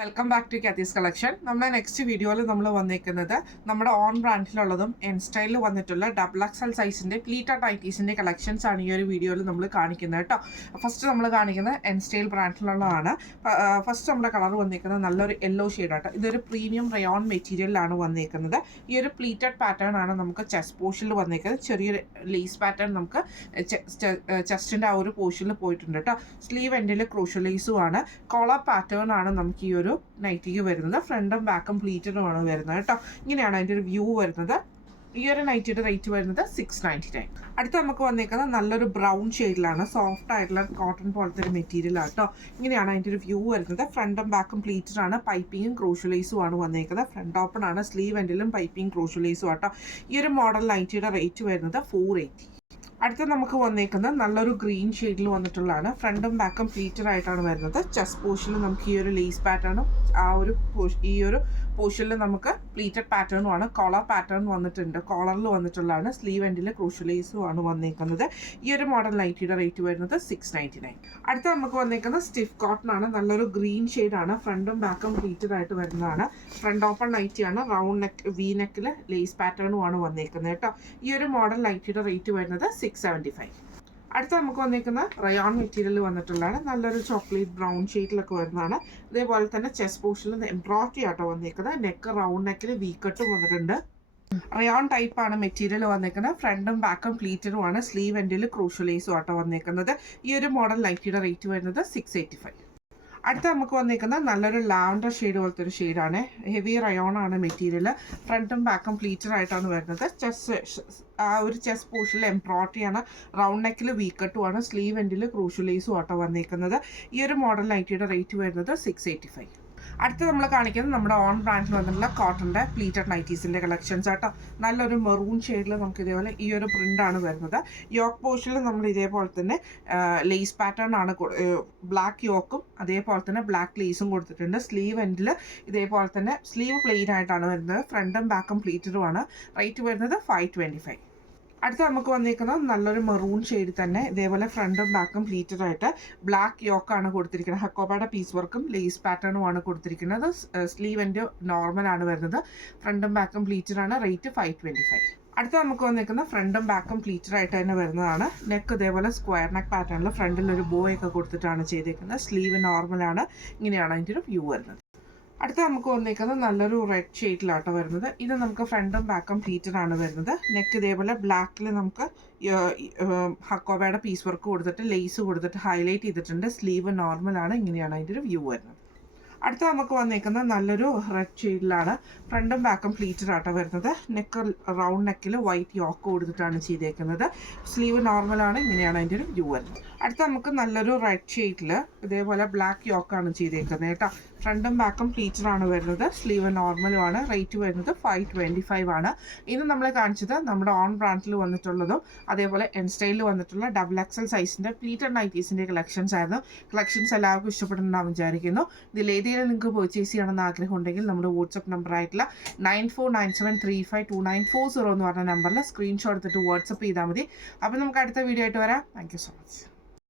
Welcome back to കാത്തീസ് collection. നമ്മുടെ next വീഡിയോയിൽ നമ്മൾ വന്നിരിക്കുന്നത് നമ്മുടെ ഓൺ ബ്രാൻഡിലുള്ളതും എൻ സ്റ്റൈലിൽ വന്നിട്ടുള്ള ഡബിൾ എക്സൽ സൈസിൻ്റെ പ്ലീറ്റഡ് നൈറ്റീസിൻ്റെ കളക്ഷൻസ് ആണ് ഈ ഒരു വീഡിയോയിൽ നമ്മൾ കാണിക്കുന്നത് കേട്ടോ. ഫസ്റ്റ് നമ്മൾ കാണിക്കുന്നത് എൻ സ്റ്റൈൽ ബ്രാൻഡിലുള്ളതാണ്. ഫസ്റ്റ് നമ്മുടെ കളർ വന്നിരിക്കുന്നത് നല്ലൊരു യെല്ലോ ഷെയ്ഡാട്ടോ. ഇതൊരു പ്രീമിയം റയോൺ മെറ്റീരിയലിലാണ് വന്നിരിക്കുന്നത്. ഈ ഒരു പ്ലീറ്റഡ് പാറ്റേൺ ആണ് നമുക്ക് ചെസ്റ്റ് പോർഷനിൽ വന്നിരിക്കുന്നത്. ചെറിയൊരു ലേസ് പാറ്റേൺ നമുക്ക് ചെസ്റ്റിൻ്റെ ആ ഒരു പോർഷനിൽ പോയിട്ടുണ്ട് കേട്ടോ. സ്ലീവ് എൻഡിൽ ക്രൂഷ്യൽ ലേസും ആണ്. കോളർ പാറ്റേൺ ആണ് നമുക്ക് ഈ ഒരു നൈറ്റിക്ക് വരുന്നത്. ഫ്രണ്ടും ബാക്കും പ്ലീറ്റഡുമാണ് വരുന്നത് കേട്ടോ. ഇങ്ങനെയാണ് അതിൻ്റെ ഒരു വ്യൂ വരുന്നത്. ഈ ഒരു നൈറ്റിയുടെ റേറ്റ് വരുന്നത് 699. അടുത്ത് നമുക്ക് വന്നേക്കുന്നത് നല്ലൊരു ബ്രൗൺ ഷെയ്ഡിലാണ്. സോഫ്റ്റ് ആയിട്ടുള്ള കോട്ടൺ പോലത്തെ ഒരു മെറ്റീരിയൽ ആട്ടോ. ഇങ്ങനെയാണ് അതിൻ്റെ ഒരു വ്യൂ വരുന്നത്. ഫ്രണ്ടും ബാക്കും പ്ലീറ്റഡ് ആണ്. പൈപ്പിങ്ങും ക്രൂഷ്യലൈസും ആണ് വന്നേക്കുന്നത്. ഫ്രണ്ട് ഓപ്പൺ ആണ്. സ്ലീവ് എൻഡിലും പൈപ്പിംഗ് ക്രൂഷ്യലൈസും ആട്ടോ. ഈ ഒരു മോഡൽ നൈറ്റിയുടെ റേറ്റ് വരുന്നത് 480. അടുത്ത നമുക്ക് വന്നേക്കുന്നത് നല്ലൊരു ഗ്രീൻ ഷെയ്ഡിൽ വന്നിട്ടുള്ളതാണ്. ഫ്രണ്ടും ബാക്കും പ്ലീറ്റഡ് ആയിട്ടാണ് വരുന്നത്. ചെസ്റ്റ് പോർഷനിൽ നമുക്ക് ഈ ഒരു ലേസ് പാറ്റേണും ഈ ഒരു പോർഷനിൽ നമുക്ക് പ്ലീറ്റഡ് പാറ്റേണും ആണ്. കോളർ പാറ്റേൺ വന്നിട്ടുണ്ട്. കോളറിൽ വന്നിട്ടുള്ളതാണ്. സ്ലീവ് എൻഡിൽ ക്രൂഷ്യൽ ലേസും ആണ് വന്നേക്കുന്നത്. ഈ ഒരു മോഡൽ നൈറ്റിയുടെ റേറ്റ് വരുന്നത് 699. അടുത്ത നമുക്ക് വന്നേക്കുന്നത് സ്റ്റിഫ് കോട്ടൺ ആണ്. നല്ലൊരു ഗ്രീൻ ഷെയ്ഡാണ്. ഫ്രണ്ടും ബാക്കും പ്ലീറ്റഡ് ആയിട്ട് വരുന്നതാണ്. ഫ്രണ്ട് ഓപ്പൺ നൈറ്റിയാണ്. റൗണ്ട് നെക്ക് വി നെക്കിൽ ലേസ് പാറ്റേണും ആണ് വന്നേക്കുന്നത് കേട്ടോ. ഈ ഒരു മോഡൽ നൈറ്റിയുടെ റേറ്റ് വരുന്നത് 675. അടുത്ത നമുക്ക് വന്നിരിക്കുന്ന റയോൺ മെറ്റീരിയൽ വന്നിട്ടുള്ളതാണ്. നല്ലൊരു ചോക്ലേറ്റ് ബ്രൗൺ ഷെയ്ഡിലൊക്കെ വരുന്നതാണ്. ഇതേപോലെ തന്നെ ചെസ്റ്റ് പോർഷനിൽ എംബ്രോയിഡറി ആട്ടോ വന്നിരിക്കുന്നത്. നെക്ക് റൗണ്ട് നെക്കിൽ വീക്കട്ടും വന്നിട്ടുണ്ട്. റയോൺ ടൈപ്പാണ് മെറ്റീരിയൽ വന്നിരിക്കുന്നത്. ഫ്രണ്ടും ബാക്കും പ്ലീറ്ററും ആണ്. സ്ലീവ് എൻഡിൽ ക്രൂഷ്യൽ ലേസും ആട്ടോ വന്നിരിക്കുന്നത്. ഈ ഒരു മോഡൽ നൈറ്റിയുടെ റേറ്റ് വരുന്നത് 685. അടുത്ത നമുക്ക് വന്നിരിക്കുന്നത് നല്ലൊരു ലാവൻഡർ ഷെയ്ഡ് പോലത്തെ ഒരു ഷെയ്ഡാണ്. ഹെവി റയോൺ ആണ് മെറ്റീരിയൽ. ഫ്രണ്ടും ബാക്കും പ്ലീറ്റഡ് ആയിട്ടാണ് വരുന്നത്. ആ ഒരു ചെസ്റ്റ് പോർഷനിൽ എംബ്രോയിഡറി ആണ്. റൗണ്ട് നെക്കിൽ വീക്കട്ടും ആണ്. സ്ലീവ് എൻഡിൽ ക്രൂഷ്യൽ ലേസും ആട്ടോ വന്നിരിക്കുന്നത്. ഈ ഒരു മോഡൽ നൈറ്റിയുടെ റേറ്റ് വരുന്നത് 685. അടുത്ത് നമ്മൾ കാണിക്കുന്നത് നമ്മുടെ ഓൺ ബ്രാൻഡിൽ വന്നിട്ടുള്ള കോട്ടൻ്റെ പ്ലീറ്റഡ് നൈറ്റീസിൻ്റെ കളക്ഷൻസ് ആട്ടോ. നല്ലൊരു മെറൂൺ ഷെയ്ഡിൽ നമുക്ക് ഇതേപോലെ ഈ ഒരു പ്രിൻ്റാണ് വരുന്നത്. യോക്ക് പോർഷനിൽ നമ്മൾ ഇതേപോലെ തന്നെ ലേസ് പാറ്റേൺ ആണ്. ബ്ലാക്ക് യോക്കും അതേപോലെ തന്നെ ബ്ലാക്ക് ലേസും കൊടുത്തിട്ടുണ്ട്. സ്ലീവ് എൻഡിൽ ഇതേപോലെ തന്നെ സ്ലീവ് പ്ലെയിൻ ആയിട്ടാണ് വരുന്നത്. ഫ്രണ്ടും ബാക്കും പ്ലീറ്റഡും ആണ്. റേറ്റ് വരുന്നത് 525. അടുത്ത നമുക്ക് വന്നിരിക്കുന്നത് നല്ലൊരു മെറൂൺ ഷെയ്ഡ് തന്നെ. ഇതേപോലെ ഫ്രണ്ടും ബാക്കും പ്ലീറ്റഡ് ആയിട്ട് ബ്ലാക്ക് യോക്കാണ് കൊടുത്തിരിക്കുന്നത്. ഹക്കോബയുടെ പീസ് വർക്കും ലേസ് പാറ്റേണും ആണ് കൊടുത്തിരിക്കുന്നത്. സ്ലീവ് എൻഡ് നോർമലാണ് വരുന്നത്. ഫ്രണ്ടും ബാക്കും പ്ലീറ്റഡ് ആണ്. റേറ്റ് 525. അടുത്ത നമുക്ക് വന്നിരിക്കുന്ന ഫ്രണ്ടും ബാക്കും പ്ലീറ്റഡ് ആയിട്ട് തന്നെ വരുന്നതാണ്. നെക്ക് ഇതേപോലെ സ്ക്വയർ നെക്ക് പാറ്റേണിൽ ഫ്രണ്ടിൽ ഒരു ബോ ഒക്കെ കൊടുത്തിട്ടാണ് ചെയ്തിരിക്കുന്നത്. സ്ലീവ് നോർമലാണ്. ഇങ്ങനെയാണ് അതിൻ്റെ ഒരു വ്യൂ വരുന്നത്. അടുത്ത നമുക്ക് വന്നിരിക്കുന്നത് നല്ലൊരു റെഡ് ഷെയ്ഡിലാട്ടോ വരുന്നത്. ഇത് നമുക്ക് ഫ്രണ്ടും ബാക്കും പ്ലീറ്റഡ് ആണ് വരുന്നത്. നെക്ക് ഇതേപോലെ ബ്ലാക്കിൽ നമുക്ക് ഹക്കോബയുടെ പീസ് വർക്ക് കൊടുത്തിട്ട് ലേസ് കൊടുത്തിട്ട് ഹൈലൈറ്റ് ചെയ്തിട്ടുണ്ട്. സ്ലീവ് നോർമലാണ്. ഇങ്ങനെയാണ് അതിൻ്റെ ഒരു വ്യൂ വരുന്നത്. അടുത്ത നമുക്ക് വന്നിരിക്കുന്നത് നല്ലൊരു റെഡ് ഷെയ്ഡിലാണ്. ഫ്രണ്ടും ബാക്കും പ്ലീറ്റഡ് ആട്ടോ വരുന്നത്. നെക്ക് റൗണ്ട് നെക്കിൽ വൈറ്റ് യോക്ക് കൊടുത്തിട്ടാണ് ചെയ്തേക്കുന്നത്. സ്ലീവ് നോർമലാണ്. ഇങ്ങനെയാണ് അതിൻ്റെ ഒരു വ്യൂ വരുന്നത്. അടുത്ത നമുക്ക് നല്ലൊരു റെഡ് ഷെയ്ഡിൽ ഇതേപോലെ ബ്ലാക്ക് യോക്കാണ് ചെയ്തേക്കുന്നത് കേട്ടോ. ഫ്രണ്ടും ബാക്കും പ്ലീറ്റഡ് ആണ് വരുന്നത്. സ്ലീവ് നോർമലുമാണ്. റേറ്റ് വരുന്നത് 525 ആണ്. ഇത് നമ്മൾ കാണിച്ചത് നമ്മുടെ ഓൺ ബ്രാൻഡിൽ വന്നിട്ടുള്ളതും അതേപോലെ എൻ സ്റ്റൈലിൽ വന്നിട്ടുള്ള ഡബിൾ എക്സൽ സൈസിൻ്റെ പ്ലീറ്റഡ് നൈറ്റീസിൻ്റെ കളക്ഷൻസ് ആയിരുന്നു. കളക്ഷൻസ് എല്ലാവർക്കും ഇഷ്ടപ്പെടുന്നുണ്ടാവും വിചാരിക്കുന്നു. ഇതിലേതെങ്കിലും നിങ്ങൾക്ക് പർച്ചേസ് ചെയ്യണമെന്ന് ആഗ്രഹം ഉണ്ടെങ്കിൽ നമ്മുടെ വാട്സപ്പ് നമ്പർ ആയിട്ടുള്ള 9497352940 എന്ന് പറഞ്ഞ നമ്പറിൽ സ്ക്രീൻഷോട്ട് എടുത്തിട്ട് വാട്സപ്പ് ചെയ്താൽ മതി. അപ്പോൾ നമുക്ക് അടുത്ത വീഡിയോ ആയിട്ട് വരാം. Thank you so much.